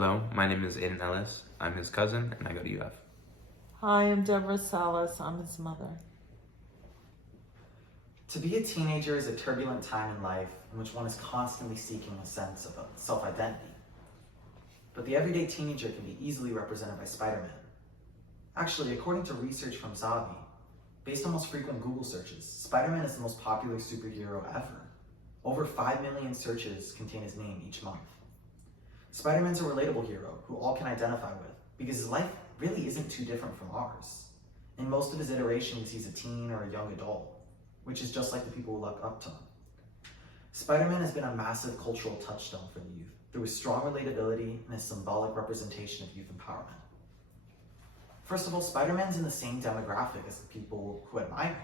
Hello, my name is Aiden Ellis. I'm his cousin, and I go to UF. Hi, I'm Deborah Salas. I'm his mother. To be a teenager is a turbulent time in life in which one is constantly seeking a sense of a self-identity. But the everyday teenager can be easily represented by Spider-Man. Actually, according to research from Zavi, based on most frequent Google searches, Spider-Man is the most popular superhero ever. Over 5 million searches contain his name each month. Spider-Man's a relatable hero who all can identify with because his life really isn't too different from ours. In most of his iterations, he's a teen or a young adult, which is just like the people who look up to him. Spider-Man has been a massive cultural touchstone for the youth through his strong relatability and his symbolic representation of youth empowerment. First of all, Spider-Man's in the same demographic as the people who admire him.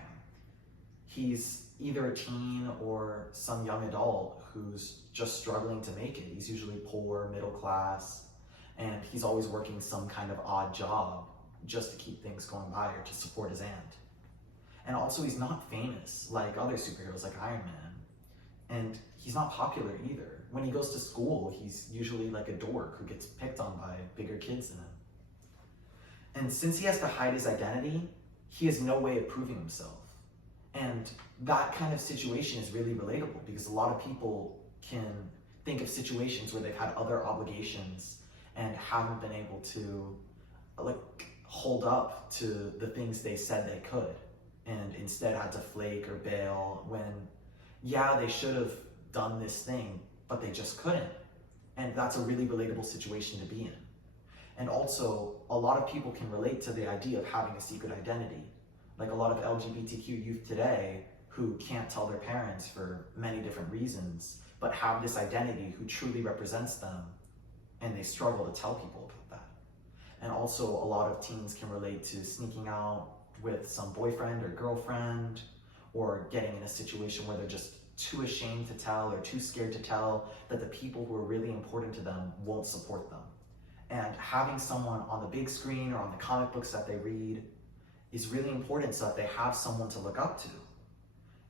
He's either a teen or some young adult who's just struggling to make it. He's usually poor, middle class, and he's always working some kind of odd job just to keep things going by or to support his aunt. And also, he's not famous like other superheroes like Iron Man, and he's not popular either. When he goes to school, he's usually like a dork who gets picked on by bigger kids than him. And since he has to hide his identity, he has no way of proving himself. And that kind of situation is really relatable because a lot of people can think of situations where they've had other obligations and haven't been able to hold up to the things they said they could, and instead had to flake or bail when, yeah, they should have done this thing, but they just couldn't. And that's a really relatable situation to be in. And also, a lot of people can relate to the idea of having a secret identity. Like a lot of LGBTQ youth today who can't tell their parents for many different reasons, but have this identity who truly represents them, and they struggle to tell people about that. And also, a lot of teens can relate to sneaking out with some boyfriend or girlfriend, or getting in a situation where they're just too ashamed to tell or too scared to tell that the people who are really important to them won't support them. And having someone on the big screen or on the comic books that they read is really important so that they have someone to look up to.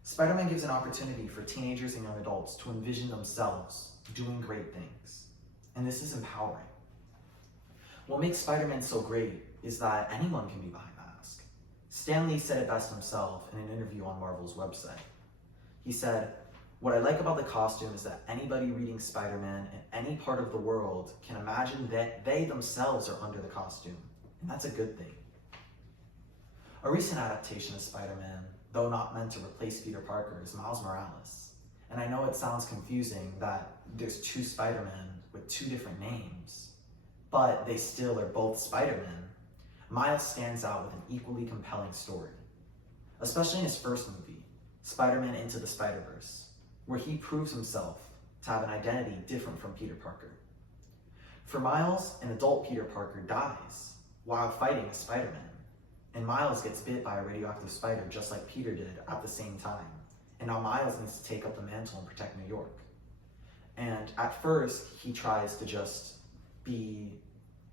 Spider-Man gives an opportunity for teenagers and young adults to envision themselves doing great things. And this is empowering. What makes Spider-Man so great is that anyone can be behind the mask. Stan Lee said it best himself in an interview on Marvel's website. He said, "What I like about the costume is that anybody reading Spider-Man in any part of the world can imagine that they themselves are under the costume, and that's a good thing." A recent adaptation of Spider-Man, though not meant to replace Peter Parker, is Miles Morales. And I know it sounds confusing that there's two Spider-Men with two different names, but they still are both Spider-Man. Miles stands out with an equally compelling story, especially in his first movie, Spider-Man Into the Spider-Verse, where he proves himself to have an identity different from Peter Parker. For Miles, an adult Peter Parker dies while fighting as Spider-Man, and Miles gets bit by a radioactive spider just like Peter did at the same time. And now Miles needs to take up the mantle and protect New York. And at first, he tries to just be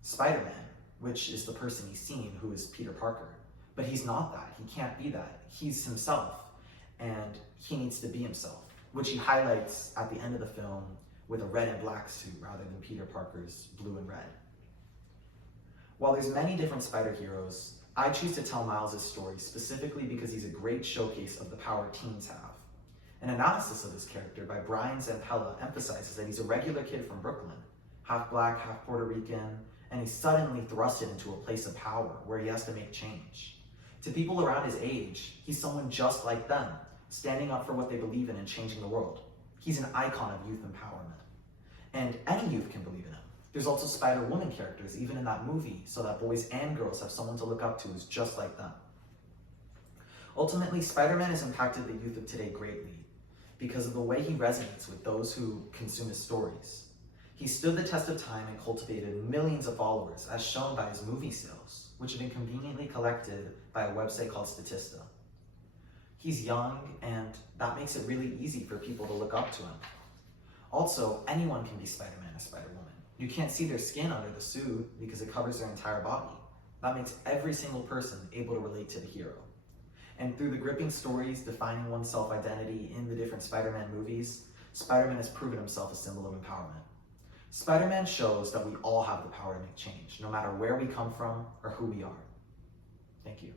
Spider-Man, which is the person he's seen, who is Peter Parker. But he's not that. He can't be that. He's himself, and he needs to be himself, which he highlights at the end of the film with a red and black suit rather than Peter Parker's blue and red. While there's many different spider heroes, I choose to tell Miles' story specifically because he's a great showcase of the power teens have. An analysis of his character by Brian Zampella emphasizes that he's a regular kid from Brooklyn, half black, half Puerto Rican, and he's suddenly thrusted into a place of power where he has to make change. To people around his age, he's someone just like them, standing up for what they believe in and changing the world. He's an icon of youth empowerment. And any youth can believe in him. There's also Spider-Woman characters, even in that movie, so that boys and girls have someone to look up to who's just like them. Ultimately, Spider-Man has impacted the youth of today greatly because of the way he resonates with those who consume his stories. He stood the test of time and cultivated millions of followers, as shown by his movie sales, which have been conveniently collected by a website called Statista. He's young, and that makes it really easy for people to look up to him. Also, anyone can be Spider-Man or Spider-Woman. You can't see their skin under the suit because it covers their entire body. That makes every single person able to relate to the hero. And through the gripping stories defining one's self-identity in the different Spider-Man movies, Spider-Man has proven himself a symbol of empowerment. Spider-Man shows that we all have the power to make change, no matter where we come from or who we are. Thank you.